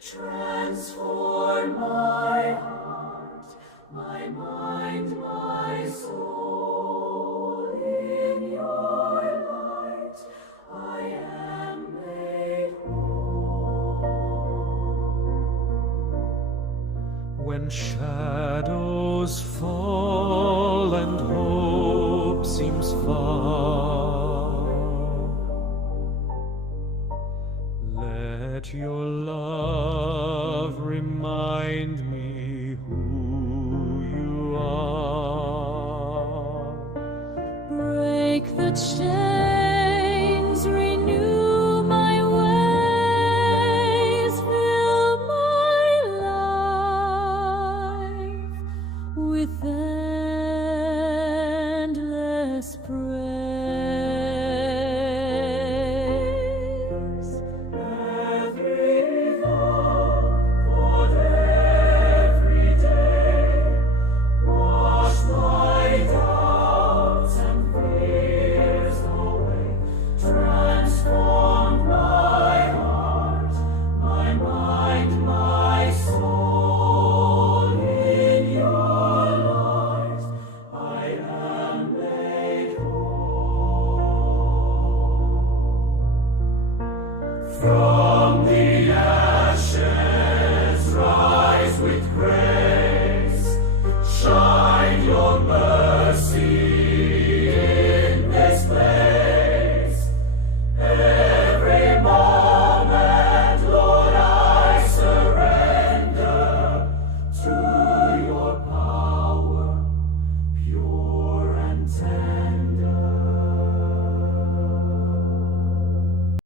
Transform my heart, my mind, my soul. In your light I am made whole. When shadows fall and hope seems far, let your love remind me who you are. Break the chains, renew my ways, fill my life with endless praise. Every thought, every day, wash my doubts and fears away. Transform my heart, my mind, my soul. In your light I am made whole. From the